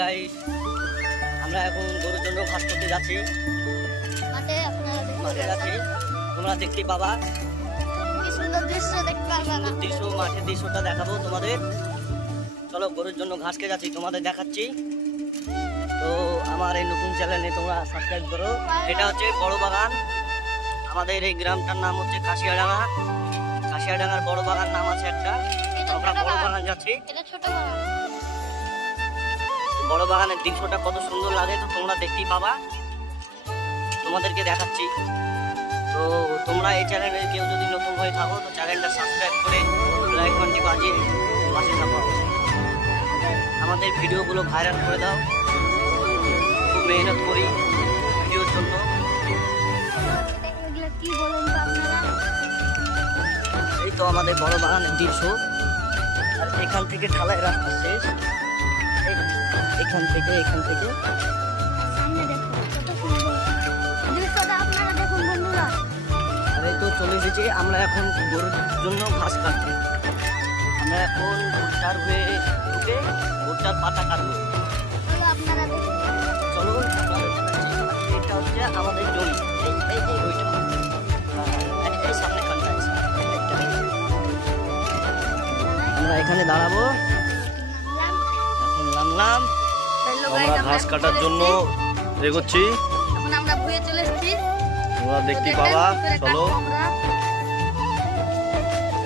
Guys, আমরা এখন গরুর জন্য ঘাস করতে যাচ্ছি। মাঠে যাচ্ছি, তোমরা দেখতে পাবা কি সুন্দর দৃশ্য দেখতে পারবা। দৃশ্য, মাঠের দৃশ্যটা দেখাবো তোমাদের। চলো গরুর জন্য ঘাসকে যাচ্ছি, তোমাদের দেখাচ্ছি। তো আমার এই নতুন চ্যানেলে তোমরা সাবস্ক্রাইব করো। এটা হচ্ছে বড় বাগান। আমাদের এই গ্রামটার নাম হচ্ছে কাশিয়াডাঙ্গা। কাশিয়াডাঙ্গার বড় বাগান নাম আছে একটা। আমরা বড় বাগান যাচ্ছি। এটা ছোট বাগান। বড় বাগানের দৃশ্যটা কত সুন্দর লাগে তো তোমরা দেখতেই পাবা, তোমাদেরকে দেখাচ্ছি। তো তোমরা এই চ্যানেলে কেউ যদি নতুন হয়ে থাকো তো চ্যানেলটা সাবস্ক্রাইব করে লাইক ঘন্টি বাজিয়ে পাশে থাকো। আমাদের ভিডিওগুলো ভাইরাল করে দাও। খুব মেহনত করি ভিডিওর জন্য। এগুলো কি বলেন তো আপনারা? এই তো আমাদের বড় বাগানের দৃশ্য। আর এখান থেকে ঢালাই রাস্তা শেষ। এখান থেকে সামনে দেখুন কত সুন্দর দৃশ্যটা, আপনারা দেখুন বন্ধুরা। আর এই তো চলে এসেছি আমরা এখন গরুর জন্য ঘাস কাটতে। আমরা এখন ভুট্টার হয়ে ঢুকে ভুট্টার পাতা কাটবো। চলো আপনারা দেখুন। চলো আপনাদের দেখাচ্ছি। এটা হচ্ছে আমাদের জমি। এই ওইটা এই সামনে খানটা আছে। আমরা এখানে দাঁড়াবো। এখন নামলাম। আমরা ঘাস কাটার জন্য এগোচ্ছি। এখন আমরা ভুঁয়ে চলে এসেছি। তোমরা দেখতে পাবা। চলো,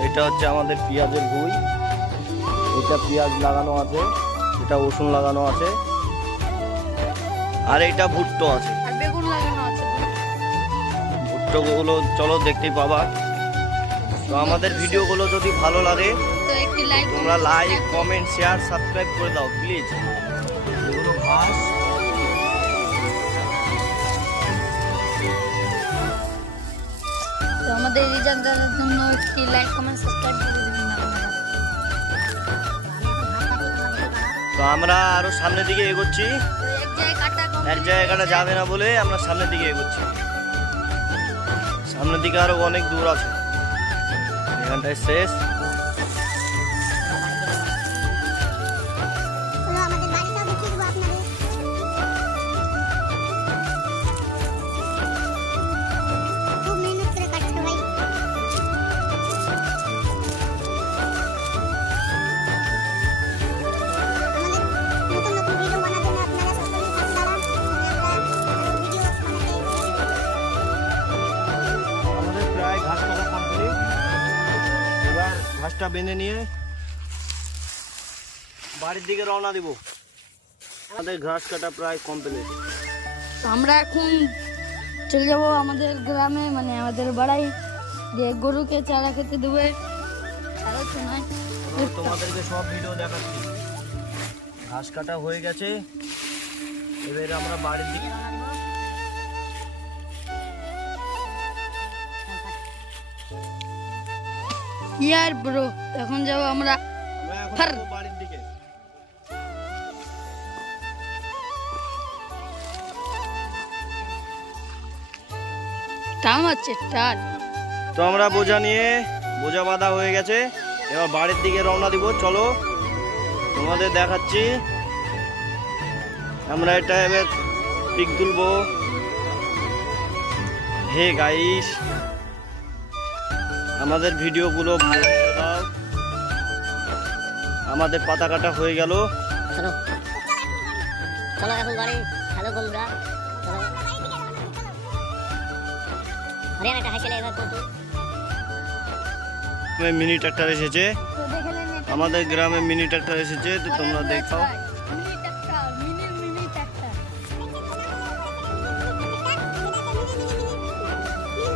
এটা হচ্ছে আমাদের পেঁয়াজের ভুঁই। এটা পেঁয়াজ লাগানো আছে, এটা রসুন লাগানো আছে, আর এটা ভুট্টো আছে। আর বেগুন লাগানো আছে। ভুট্টোগুলো চলো দেখতেই পাবা। তো আমাদের ভিডিওগুলো যদি ভালো লাগে তো একটি লাইক, তোমরা লাইক, কমেন্ট, শেয়ার, সাবস্ক্রাইব করে দাও প্লিজ। এগুলো ঘাস। তো আমাদের রিজাল্ট দেওয়ার জন্য একটি লাইক, কমেন্ট, সাবস্ক্রাইব করে দিবেন আপনারা। তো আমরা আরো সামনের দিকে এগোচ্ছি। তো এক জায়গাটা যাবে না বলে আমরা সামনের দিকে এগোচ্ছি। সামনের দিকে আরো অনেক দূর আছে, এখানটায় শেষ। আমাদের প্রায় ঘাস কাটা কমপ্লিট। এবার ঘাসটা বেঁধে নিয়ে বাড়ির দিকে রওনা দিব। আমাদের ঘাস কাটা প্রায় কমপ্লিট। আমরা এখন চলে যাব আমাদের গ্রামে, মানে আমাদের বাড়াই, যে গরুকে চারা খেতে দেবে। তোমাদেরকে সব ভিডিও দেখাচ্ছি। ঘাস কাটা হয়ে গেছে, এবারে আমরা বাড়ির দিকে ইয়ার ব্রো, এখন যাব আমরা বাড়ির দিকে। টাম আছে টাল। তো আমরা বোঝা বাঁধা হয়ে গেছে, এবার বাড়ির দিকে রওনা দিব। চলো তোমাদের দেখাচ্ছি। আমরা এটা এবার পিক তুলবো। হে গাইস, আমাদের ভিডিওগুলো ভালো করে দাও। আমাদের পাতা কাটা হয়ে গেল। চলো চলো এখন বাড়ি। হ্যালো বন্ধুরা, চলো হরিয়ানা একটা হাসিলে এবার কত মিনি ট্রাক্টর এসেছে, তো দেখে নেন এটা আমাদের গ্রামে মিনি ট্রাক্টর এসেছে, তো তোমরা দেখাও। Mini tractor, mini tractor.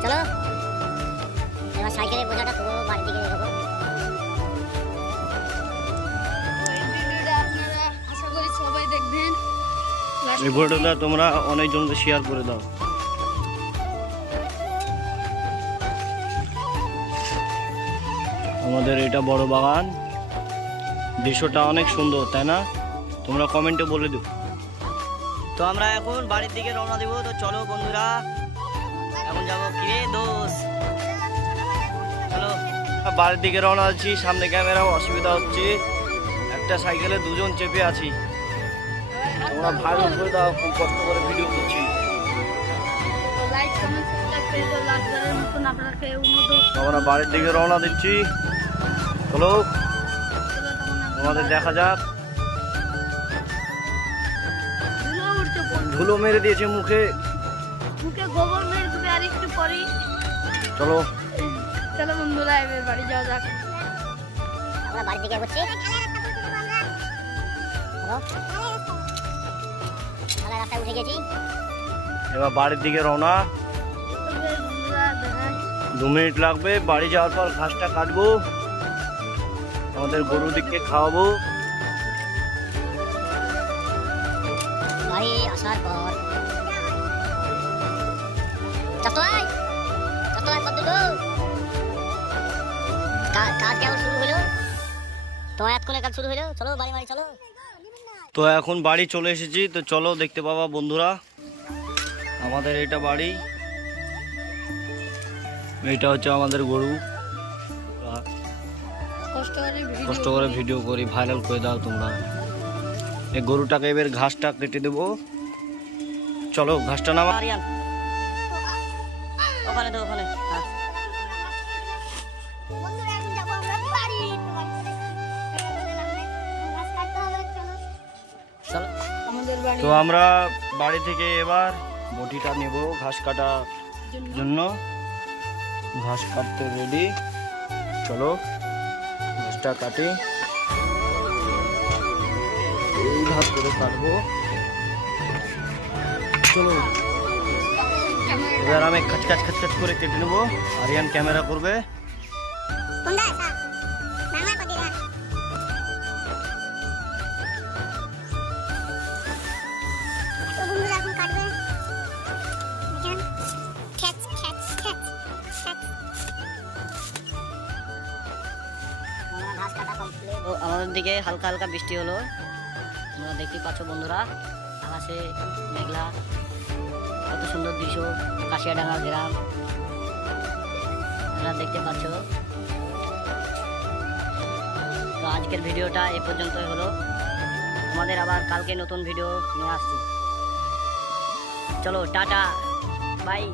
চলো এবার সাইকেলের বোঝাটা পুরো বাড়ির দিকে রেখো। এই ভিডিওটা আপনারা আশা করি সবাই দেখবেন। এই ভিডিওটা তোমরা অনেকজনকে শেয়ার করে দাও। আমাদের এটা বড় বাগান, দৃশ্যটা অনেক সুন্দর, তাই না? তোমরা কমেন্টে বলে দিও। তো আমরা এখন বাড়ির দিকে রওনা দিব। তো চলো বন্ধুরা, এখন যাবো কি রে দোস্ত। চলো বাড়ির দিকে রওনা দিচ্ছি। সামনে ক্যামেরাও অসুবিধা হচ্ছে, একটা সাইকেলে দুজন চেপে আছি। তোমরা ভাইরাল করে দাও, খুব কষ্ট করে ভিডিও করছি। লাইক কমেন্ট সাবস্ক্রাইব করে দাও, লাস্টের মতন আপনাকে অনুরোধ। আমরা বাড়ির দিকে রওনা দিচ্ছি, চলো তোমাদের দেখা যাক। ধুলো উঠছে, ধুলো মেরে দিয়েছে মুখে, মুখে গোবর মেরে দেবে আর একটু পরেই। চলো চলো বন্ধুরা এবার বাড়ি যাওয়া যাক। আমরা বাড়ির দিকে এগোচ্ছি। হ্যালো, আমরা রাস্তায় উঠে গেছি। এবার বাড়ির দিকে রওনা। তবে বন্ধুরা দেখাই 2 মিনিট লাগবে। বাড়ি যাওয়ার পর ঘাসটা কাটবো, আমাদের গরুদিকে খাওয়াবো। বাড়ি আসার পর চট্টগ্রাম কত দূর? কাজ কেমন শুরু হলো? তোমার এতক্ষণে কাজ শুরু হলো? চলো বাড়ি বাড়ি চলো। তো এখন বাড়ি চলে এসেছি, তো চলো দেখতে পাবা বন্ধুরা আমাদের এটা বাড়ি, এটা হচ্ছে আমাদের গরু। কষ্ট করে ভিডিও করি, ভাইরাল করে দাও তোমরা। এই গরুটাকে এবার ঘাসটা কেটে দেবো, চলো ঘাসটা নামা। আরিয়ান ওখানে তো ওখানে হ্যাঁ। চলো আমাদের বাড়ি তো আমরা বাড়ি থেকে এবার বটিটা নেব ঘাস কাটার জন্য। ঘাস কাটতে রেডি, চলো ঘাসটা কাটি। এই ঘাস করে কাটবো, চলো এবার আমি খাচ খাচ খাচ খাচ করে কেটে নেবো। আরিয়ান ক্যামেরা করবে। তো আমাদের দিকে হালকা হালকা বৃষ্টি হলো, তোমরা দেখতে পাচ্ছ বন্ধুরা। আকাশে মেঘলা, কত সুন্দর দৃশ্য, কাশিয়াডাঙ্গা গ্রাম তোমরা দেখতে পাচ্ছ। তো আজকের ভিডিওটা এ পর্যন্তই হলো, আমাদের আবার কালকে নতুন ভিডিও নিয়ে আসছি। চলো টাটা বাই।